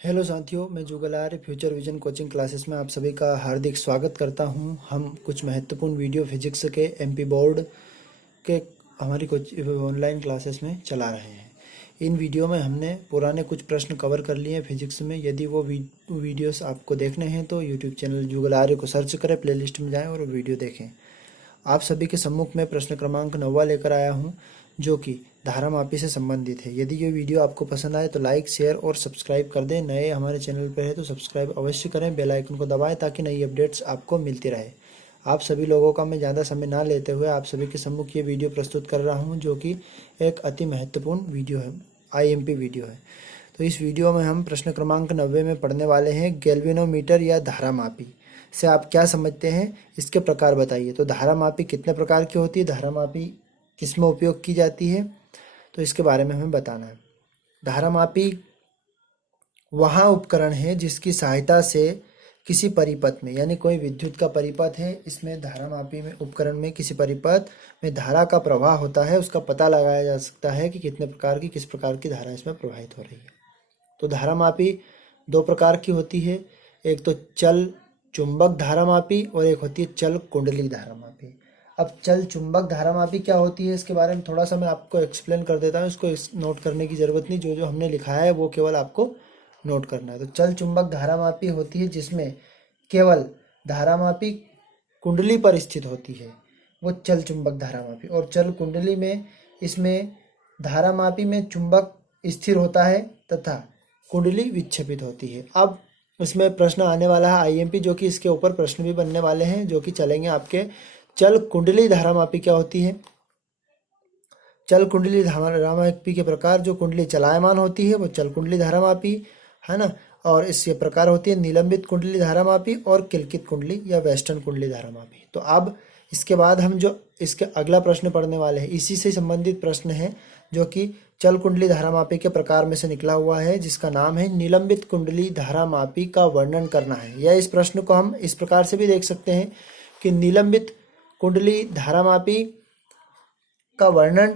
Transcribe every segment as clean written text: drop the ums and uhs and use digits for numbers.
Hello साथियों, मैं जुगल आर्य future vision coaching classes में आप सभी का हार्दिक स्वागत करता हूं। हम कुछ महत्वपूर्ण वीडियो फिजिक्स के एमपी बोर्ड के हमारी कुछ ऑनलाइन क्लासेस में चला रहे हैं। इन वीडियो में हमने पुराने कुछ प्रश्न कवर कर लिए हैं फिजिक्स में। यदि वो वीडियोस आपको देखने हैं तो यूट्यूब चैनल जुगल आर्य को सर्च करें, प्लेलिस्ट में जाएँ और वो वीडियो देखें। आप सभी के सम्मुख में प्रश्न क्रमांक 9 लेकर आया हूं, जो कि धारा मापी से संबंधित है। यदि ये वीडियो आपको पसंद आए तो लाइक, शेयर और सब्सक्राइब कर दें। नए हमारे चैनल पर है तो सब्सक्राइब अवश्य करें, बेल आइकन को दबाएं ताकि नई अपडेट्स आपको मिलती रहे। आप सभी लोगों का मैं ज़्यादा समय ना लेते हुए आप सभी के सम्मुख ये वीडियो प्रस्तुत कर रहा हूँ, जो कि एक अति महत्वपूर्ण वीडियो है, आईएमपी वीडियो है। तो इस वीडियो में हम प्रश्न क्रमांक 90 में पढ़ने वाले हैं गैल्वेनोमीटर या धारा मापी से आप क्या समझते हैं, इसके प्रकार बताइए। तो धारा मापी कितने प्रकार की होती है, धारा मापी किस में उपयोग की जाती है, तो इसके बारे में हमें बताना है। धारा मापी वहाँ उपकरण है जिसकी सहायता से किसी परिपथ में, यानी कोई विद्युत का परिपथ है, इसमें धारा मापी में उपकरण में किसी परिपथ में धारा का प्रवाह होता है, उसका पता लगाया जा सकता है कि कितने प्रकार की, किस प्रकार की धारा इसमें प्रवाहित हो रही है। तो धारा मापी दो प्रकार की होती है, एक तो चल चुंबक धारा मापी और एक होती है चल कुंडली धारा मापी। अब चल चुंबक धारा मापी क्या होती है, इसके बारे में थोड़ा सा मैं आपको एक्सप्लेन कर देता हूँ। इसको नोट करने की ज़रूरत नहीं, जो जो हमने लिखा है वो केवल आपको नोट करना है। तो चल चुंबक धारा मापी होती है जिसमें केवल धारा मापी कुंडली पर स्थित होती है, वो चल चुंबक धारा मापी। और चल कुंडली में इसमें धारा मापी में चुंबक स्थिर होता है तथा कुंडली विक्षेपित होती है। अब इसमें प्रश्न आने वाला है आईएमपी, जो कि इसके ऊपर प्रश्न भी बनने वाले हैं, जो कि चलेंगे आपके। चल कुंडली धारा मापी क्या होती है? चल कुंडली धारा मापी के प्रकार, जो कुंडली चलायमान होती है वो चल कुंडली धारा मापी है ना। और इसके प्रकार होती है निलंबित कुंडली धारा मापी और किलकित कुंडली या वेस्टर्न कुंडली धारा मापी। तो अब इसके बाद हम जो इसके अगला प्रश्न पढ़ने वाले हैं, इसी से संबंधित प्रश्न है, जो कि चल कुंडली धारा मापी के प्रकार में से निकला हुआ है, जिसका नाम है निलंबित कुंडली धारा मापी का वर्णन करना है। या इस प्रश्न को हम इस प्रकार से भी देख सकते हैं कि निलंबित कुंडली धारा मापी का वर्णन,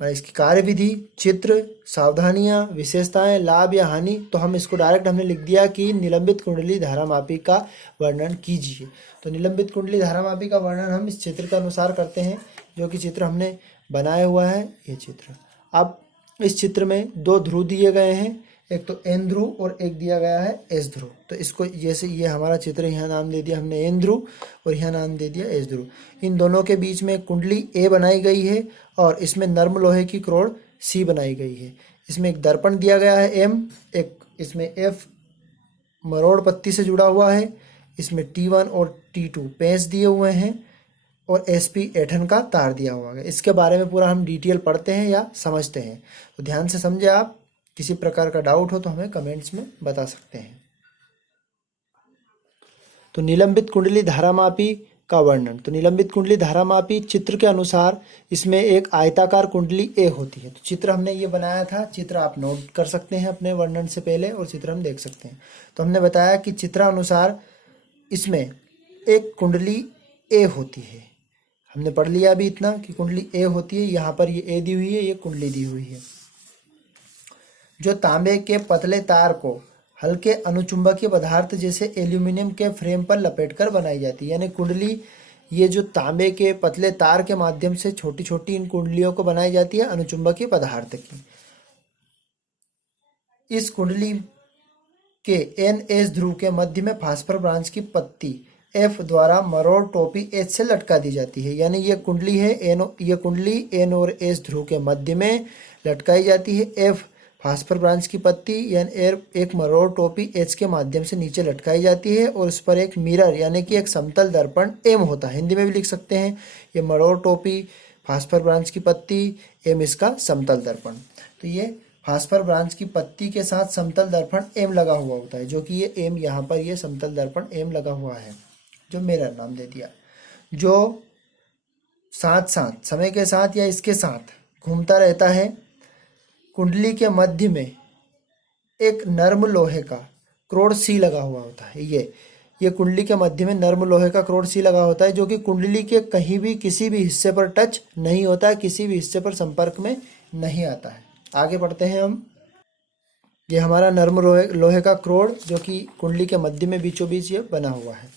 इसकी कार्यविधि, चित्र, सावधानियां, विशेषताएं, लाभ या हानि। तो हम इसको डायरेक्ट हमने लिख दिया कि निलंबित कुंडली धारा मापी का वर्णन कीजिए। तो निलंबित कुंडली धारा मापी का वर्णन हम इस चित्र के अनुसार करते हैं, जो कि चित्र हमने बनाया हुआ है, ये चित्र। अब इस चित्र में दो ध्रुव दिए गए हैं, एक तो एन ध्रुव और एक दिया गया है एस ध्रुव। तो इसको जैसे ये हमारा चित्र, यहाँ नाम दे दिया हमने एन ध्रुव और यहाँ नाम दे दिया एस ध्रुव। इन दोनों के बीच में कुंडली ए बनाई गई है और इसमें नर्म लोहे की क्रोड सी बनाई गई है। इसमें एक दर्पण दिया गया है एम, एक इसमें एफ मरोड़ पत्ती से जुड़ा हुआ है, इसमें T1 और T2 पेंच दिए हुए हैं और SP ऐंठन का तार दिया हुआ है। इसके बारे में पूरा हम डिटेल पढ़ते हैं या समझते हैं, तो ध्यान से समझे आप। किसी प्रकार का डाउट हो तो हमें कमेंट्स में बता सकते हैं। तो निलंबित कुंडली धारा मापी का वर्णन। तो निलंबित कुंडली धारा मापी चित्र के अनुसार इसमें एक आयताकार कुंडली ए होती है। तो चित्र हमने ये बनाया था, चित्र आप नोट कर सकते हैं अपने वर्णन से पहले और चित्र हम देख सकते हैं। तो हमने बताया कि चित्रानुसार इसमें एक कुंडली ए होती है। हमने पढ़ लिया अभी इतना कि कुंडली ए होती है, यहाँ पर ये ए दी हुई है, ये कुंडली दी हुई है, जो तांबे के पतले तार को हल्के अनुचुंबकीय पदार्थ जैसे एल्यूमिनियम के फ्रेम पर लपेटकर बनाई जाती है। यानी कुंडली ये जो तांबे के पतले तार के माध्यम से छोटी छोटी इन कुंडलियों को बनाई जाती है अनुचुंबकीय पदार्थ की। इस कुंडली के NS ध्रुव के मध्य में फास्फर ब्रांच की पत्ती F द्वारा मरोड़ टोपी H से लटका दी जाती है। यानी ये कुंडली है ये कुंडली N और S ध्रुव के मध्य में लटकाई जाती है। F फास्फर ब्रांच की पत्ती यानी एक मरोड़ टोपी H के माध्यम से नीचे लटकाई जाती है और उस पर एक मिरर यानी कि एक समतल दर्पण M होता है। हिंदी में भी लिख सकते हैं, ये मरोड़ टोपी, फास्फर ब्रांच की पत्ती, M इसका समतल दर्पण। तो ये फास्फर ब्रांच की पत्ती के साथ समतल दर्पण M लगा हुआ होता है, जो कि ये M यहाँ पर ये समतल दर्पण M लगा हुआ है, जो मिरर नाम दे दिया, जो साथ साथ समय के साथ या इसके साथ घूमता रहता है। कुंडली के मध्य में एक नर्म लोहे का क्रोड सी लगा हुआ होता है। ये कुंडली के मध्य में नर्म लोहे का क्रोड सी लगा होता है, जो कि कुंडली के कहीं भी किसी भी हिस्से पर टच नहीं होता है, किसी भी हिस्से पर संपर्क में नहीं आता है। आगे बढ़ते हैं हम। ये हमारा नर्म लोहे का क्रोड जो कि कुंडली के मध्य में बीचों बीच ये बना हुआ है।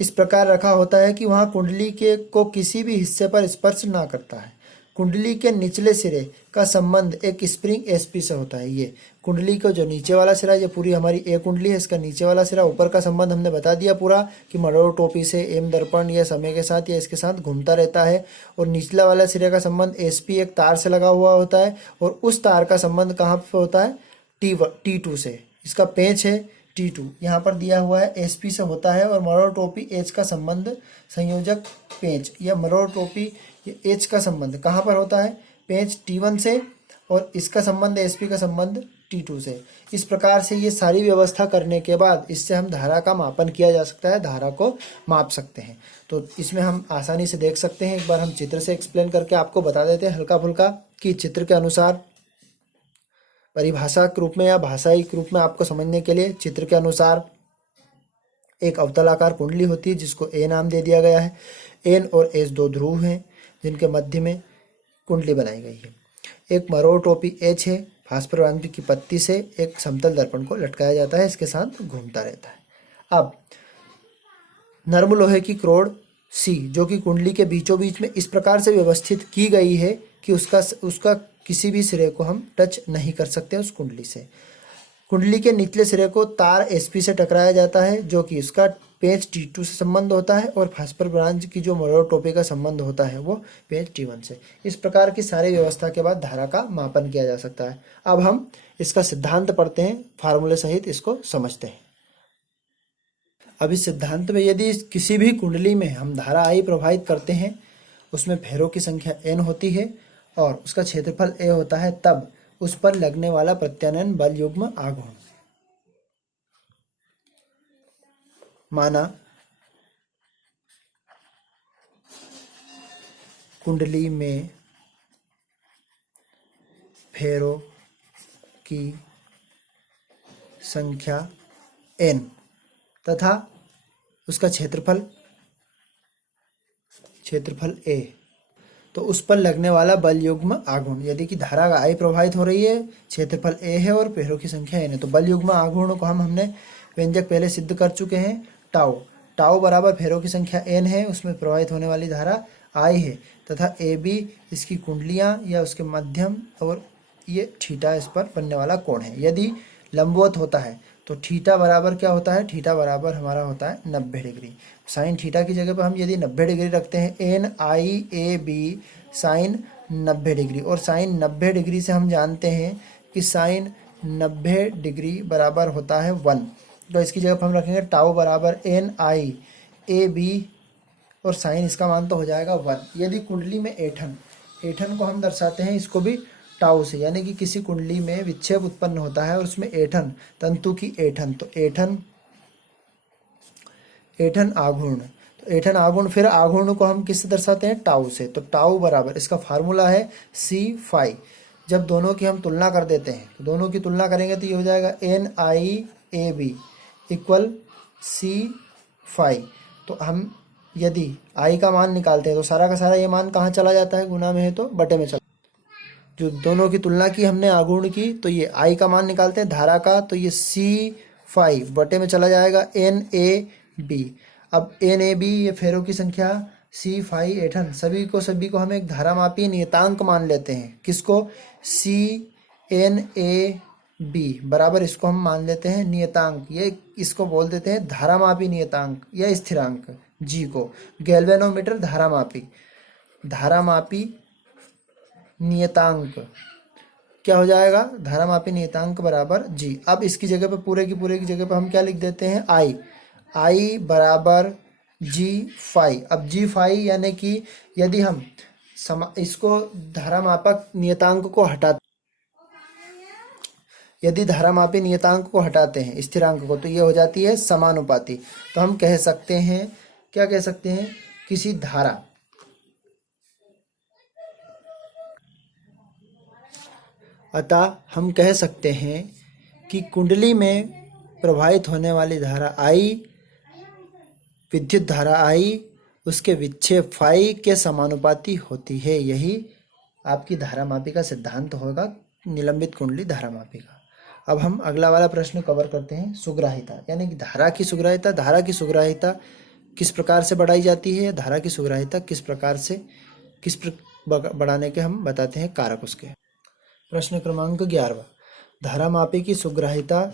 इस प्रकार रखा होता है कि वहाँ कुंडली के को किसी भी हिस्से पर स्पर्श ना करता है। कुंडली के निचले सिरे का संबंध एक स्प्रिंग एसपी से होता है। ये कुंडली का जो नीचे वाला सिरा, ये पूरी हमारी ए कुंडली है, इसका नीचे वाला सिरा, ऊपर का संबंध हमने बता दिया पूरा कि मरोड़ टोपी से एम दर्पण या समय के साथ या इसके साथ घूमता रहता है। और निचला वाला सिरे का संबंध एसपी एक तार से लगा हुआ होता है और उस तार का संबंध कहाँ पर होता है, T2 से। इसका पेंच है T2, यहाँ पर दिया हुआ है एसपी से होता है। और मरोड़ टोपी एच का संबंध संयोजक पेंच या मरोड़ टोपी एच का संबंध कहाँ पर होता है, पेंच T1 से, और इसका संबंध एसपी का संबंध T2 से। इस प्रकार से ये सारी व्यवस्था करने के बाद इससे हम धारा का मापन किया जा सकता है, धारा को माप सकते हैं। तो इसमें हम आसानी से देख सकते हैं। एक बार हम चित्र से एक्सप्लेन करके आपको बता देते हैं हल्का फुल्का कि चित्र के अनुसार परिभाषा के रूप में या भाषाई के रूप में आपको समझने के लिए चित्र के अनुसार एक अवतलाकार कुंडली होती है जिसको ए नाम दे दिया गया है। एन और एस दो ध्रुव हैं जिनके मध्य में कुंडली बनाई गई है। एक मरोड़ टोपी एच है, फास्फोर वांति की पत्ती से एक समतल दर्पण को लटकाया जाता है, इसके साथ घूमता रहता है। अब नर्म लोहे की क्रोड सी जो कि कुंडली के बीचों बीच में इस प्रकार से व्यवस्थित की गई है कि उसका किसी भी सिरे को हम टच नहीं कर सकते उस कुंडली से। कुंडली के निचले सिरे को तार एसपी से टकराया जाता है जो कि इसका पेंच T2 से संबंध होता है और फास्फोर ब्रांच की जो मरोड़ टोपी का संबंध होता है वो पेंच T1 से। इस प्रकार की सारी व्यवस्था के बाद धारा का मापन किया जा सकता है। अब हम इसका सिद्धांत पढ़ते हैं, फार्मूले सहित इसको समझते हैं। अब इस सिद्धांत में यदि किसी भी कुंडली में हम धारा I प्रवाहित करते हैं, उसमें फेरों की संख्या n होती है और उसका क्षेत्रफल a होता है, तब उस पर लगने वाला प्रत्यानयन बल युग्म आघूर्ण। माना कुंडली में फेरों की संख्या n तथा उसका क्षेत्रफल a, तो उस पर लगने वाला बल युग्म आघूर्ण। यदि कि धारा I प्रवाहित हो रही है, क्षेत्रफल a है और फेरों की संख्या n है, तो बल युग्म आघूर्ण को हमने व्यंजक पहले सिद्ध कर चुके हैं। टाउ बराबर फेरों की संख्या n है, उसमें प्रवाहित होने वाली धारा I है, तथा AB इसकी कुंडलियां या उसके माध्यम, और ये थीटा इस पर बनने वाला कोण है। यदि लंबवत होता है तो थीटा बराबर क्या होता है, थीटा बराबर हमारा होता है 90 डिग्री। साइन थीटा की जगह पर हम यदि 90 डिग्री रखते हैं, NIAB साइन 90 डिग्री, और साइन 90 डिग्री से हम जानते हैं कि साइन 90 डिग्री बराबर होता है 1। तो इसकी जगह पर हम रखेंगे टाउ बराबर NIAB और साइन इसका मान तो हो जाएगा 1। यदि कुंडली में ऐठन को हम दर्शाते हैं इसको भी टाउ से, यानी कि किसी कुंडली में विक्षेप उत्पन्न होता है और उसमें ऐठन, तंतु की ऐठन, तो ऐठन आघूर्ण, तो ऐठन आघूर्ण, फिर आघूर्ण को हम किससे दर्शाते हैं, टाउ से। तो टाउ बराबर इसका फार्मूला है C∅। जब दोनों की हम तुलना कर देते हैं, तो दोनों की तुलना करेंगे तो ये हो जाएगा NIAB इक्वल C∅। तो हम यदि I का मान निकालते हैं तो सारा का सारा ये मान कहाँ चला जाता है, गुना में है तो बटे में चला। जो दोनों की तुलना की हमने आघूर्ण की, तो ये I का मान निकालते हैं धारा का, तो ये C∅ बटे में चला जाएगा NAB। अब NAB ये फेरों की संख्या, C∅ ऐठन, सभी को हम एक धारा मापी नियतांक मान लेते हैं। किसको, CNAB बराबर इसको हम मान लेते हैं नियतांक, ये इसको बोल देते हैं धारा मापी नियतांक या स्थिरांक G को। गैल्वेनोमीटर धारा मापी नियतांक क्या हो जाएगा, धारा मापी नियतांक बराबर G। अब इसकी जगह पे पूरे की जगह पे हम क्या लिख देते हैं, I बराबर G∅। अब G∅ यानी कि यदि हम इसको धारा मापक नियतांक को यदि धारा मापी नियतांक को हटाते हैं स्थिरांक को, तो ये हो जाती है समानुपाती। तो हम कह सकते हैं, क्या कह सकते हैं, किसी धारा अतः हम कह सकते हैं कि कुंडली में प्रवाहित होने वाली धारा I, विद्युत धारा I उसके विक्षेप फाई के समानुपाती होती है। यही आपकी धारा मापी का सिद्धांत होगा, निलंबित कुंडली धारा मापी का। अब हम अगला वाला प्रश्न कवर करते हैं, सुग्राहिता यानी कि धारा की सुग्राहिता। धारा की सुग्राहिता किस प्रकार से बढ़ाई जाती है, धारा की सुग्राहिता किस प्रकार से बढ़ाने के हम बताते हैं कारक उसके। प्रश्न क्रमांक 11, धारामापी की सुग्राहिता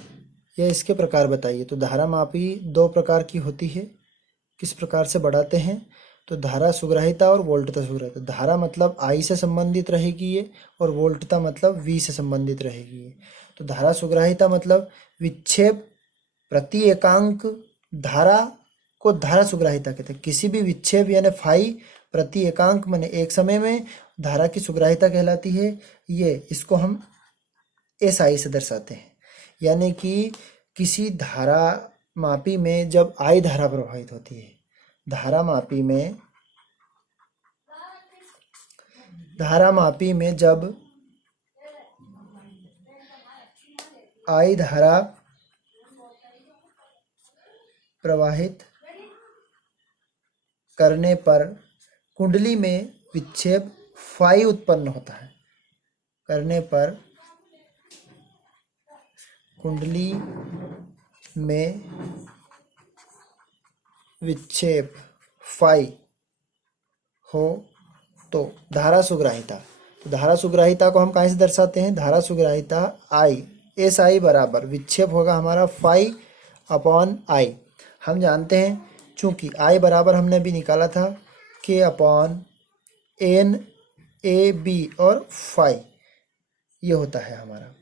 या इसके प्रकार बताइए। तो धारामापी दो प्रकार की होती है, किस प्रकार से बढ़ाते हैं। तो धारा सुग्राहिता और वोल्टता सुग्राहिता। धारा मतलब I से संबंधित रहेगी ये, और वोल्टता मतलब V से संबंधित रहेगी ये। तो धारा सुग्राहिता मतलब विक्षेप प्रति एकांक धारा को धारा सुग्राहिता कहते हैं। किसी भी विक्षेप यानी फाई प्रति एकांक माने एक समय में धारा की सुग्राहिता कहलाती है ये। इसको हम SI से दर्शाते हैं, यानी कि किसी धारा मापी में जब I धारा प्रवाहित होती है, धारा मापी में जब I धारा प्रवाहित करने पर कुंडली में विक्षेप फाई उत्पन्न होता है, करने पर कुंडली में विक्षेप फाई हो तो धारा सुग्राहिता। तो धारा सुग्राहिता को हम कहाँ से दर्शाते हैं, धारा सुग्राहिता I SI बराबर विक्षेप होगा हमारा फाई अपॉन I। हम जानते हैं चूंकि I बराबर हमने अभी निकाला था K अपॉन NAB और फाई, ये होता है हमारा।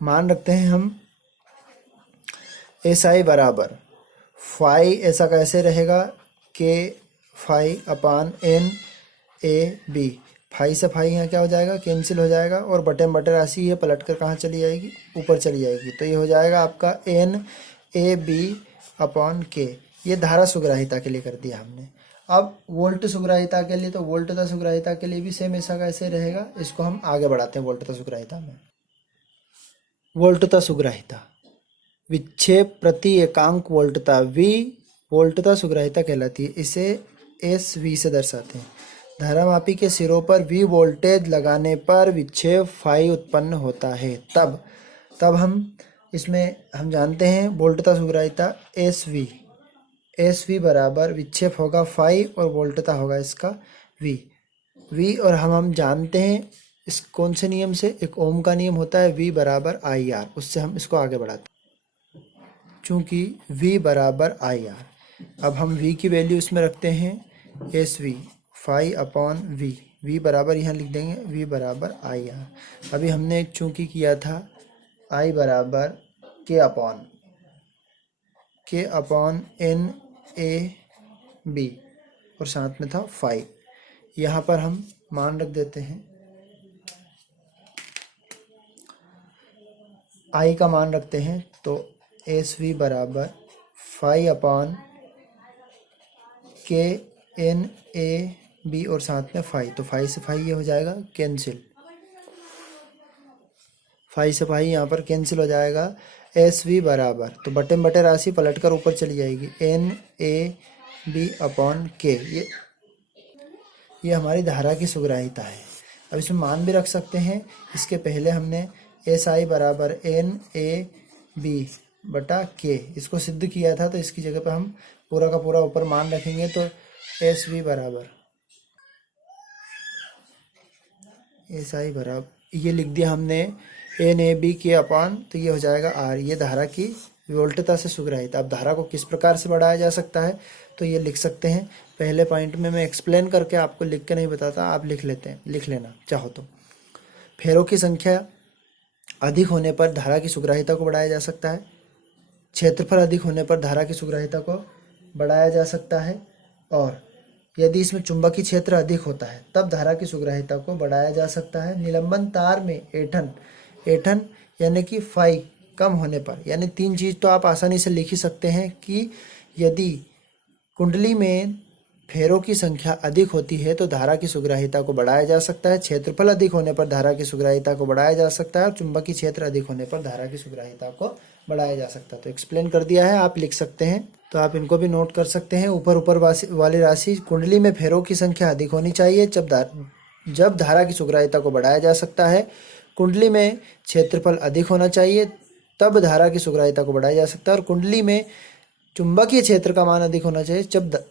मान रखते हैं हम SI बराबर फाई, ऐसा कैसे रहेगा, K फाई अपान NAB। फाई से फाई यहाँ क्या हो जाएगा, कैंसिल हो जाएगा, और बटे में बटे राशि ये पलट कर कहाँ चली जाएगी, ऊपर चली जाएगी। तो ये हो जाएगा आपका NAB अपॉन K। ये धारा सुग्राहिता के लिए कर दिया हमने। अब वोल्ट सुग्राहिता के लिए, तो वोल्टता सुग्राहिता के लिए भी सेम ऐसा कैसे रहेगा, इसको हम आगे बढ़ाते हैं वोल्टता सुग्राहिता में। वोल्टता सुग्राहिता विक्षेप प्रति एकांक वोल्टता V वोल्टता सुग्राहिता कहलाती है। इसे SV से दर्शाते हैं। धारामापी के सिरों पर V वोल्टेज लगाने पर विक्षेप फाई उत्पन्न होता है। तब हम इसमें हम जानते हैं वोल्टता सुग्राहिता SV बराबर विक्षेप होगा फाई और वोल्टता होगा इसका V। और हम जानते हैं इस कौन से नियम से, एक ओम का नियम होता है V बराबर IR, उससे हम इसको आगे बढ़ाते हैं चूँकि V बराबर IR। अब हम V की वैल्यू इसमें रखते हैं SV फाई अपॉन V बराबर यहाँ लिख देंगे V बराबर IR। अभी हमने चूँकि किया था I बराबर K अपॉन NAB और साथ में था फाई। यहाँ पर हम मान रख देते हैं, I का मान रखते हैं, तो SV बराबर फाई अपॉन KNAB और साथ में फाई। तो फाई से फाई ये हो जाएगा कैंसिल, फाई से फाई यहाँ पर कैंसिल हो जाएगा। SV बराबर, तो बटे में बटे राशि पलट कर ऊपर चली जाएगी, NAB अपॉन K। ये हमारी धारा की सुग्राहिता है। अब इसमें मान भी रख सकते हैं। इसके पहले हमने SI बराबर NAB बटा K इसको सिद्ध किया था, तो इसकी जगह पर हम पूरा का पूरा ऊपर मान रखेंगे। तो SV बराबर SI बराबर ये लिख दिया हमने NAB के अपान, तो ये हो जाएगा R। ये धारा की वोल्टता से सुग्राहिता। अब धारा को किस प्रकार से बढ़ाया जा सकता है, तो ये लिख सकते हैं। पहले पॉइंट में मैं एक्सप्लेन करके आपको लिख के नहीं बताता, आप लिख लेना चाहो तो। फेरों की संख्या अधिक होने पर धारा की सुग्राहिता को बढ़ाया जा सकता है। क्षेत्रफल अधिक होने पर धारा की सुग्राहिता को बढ़ाया जा सकता है। और यदि इसमें चुंबकीय क्षेत्र अधिक होता है तब धारा की सुग्राहिता को बढ़ाया जा सकता है। निलंबन तार में ऐंठन यानी कि फाई कम होने पर, यानी तीन चीज़ तो आप आसानी से लिख ही सकते हैं कि यदि कुंडली में फेरों की संख्या अधिक होती है तो धारा की सुग्राहिता को बढ़ाया जा सकता है। क्षेत्रफल अधिक होने पर धारा की सुग्राहिता को बढ़ाया जा सकता है, और चुंबकीय क्षेत्र अधिक होने पर धारा की सुग्राहिता को बढ़ाया जा सकता है। तो एक्सप्लेन कर दिया है, आप लिख सकते हैं, तो आप इनको भी नोट कर सकते हैं। ऊपर वाली राशि, कुंडली में फेरों की संख्या अधिक होनी चाहिए जब धारा की सुग्राह्यता को बढ़ाया जा सकता है, कुंडली में क्षेत्रफल अधिक होना चाहिए, तब धारा की सुग्राह्यता को बढ़ाया जा सकता है, और कुंडली में चुंबकीय क्षेत्र का मान अधिक होना चाहिए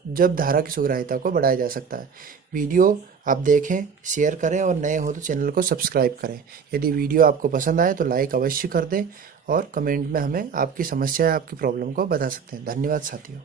जब धारा की सुग्राह्यता को बढ़ाया जा सकता है। वीडियो आप देखें, शेयर करें और नए हो तो चैनल को सब्सक्राइब करें। यदि वीडियो आपको पसंद आए तो लाइक अवश्य कर दें और कमेंट में हमें आपकी समस्या या आपकी प्रॉब्लम को बता सकते हैं। धन्यवाद साथियों।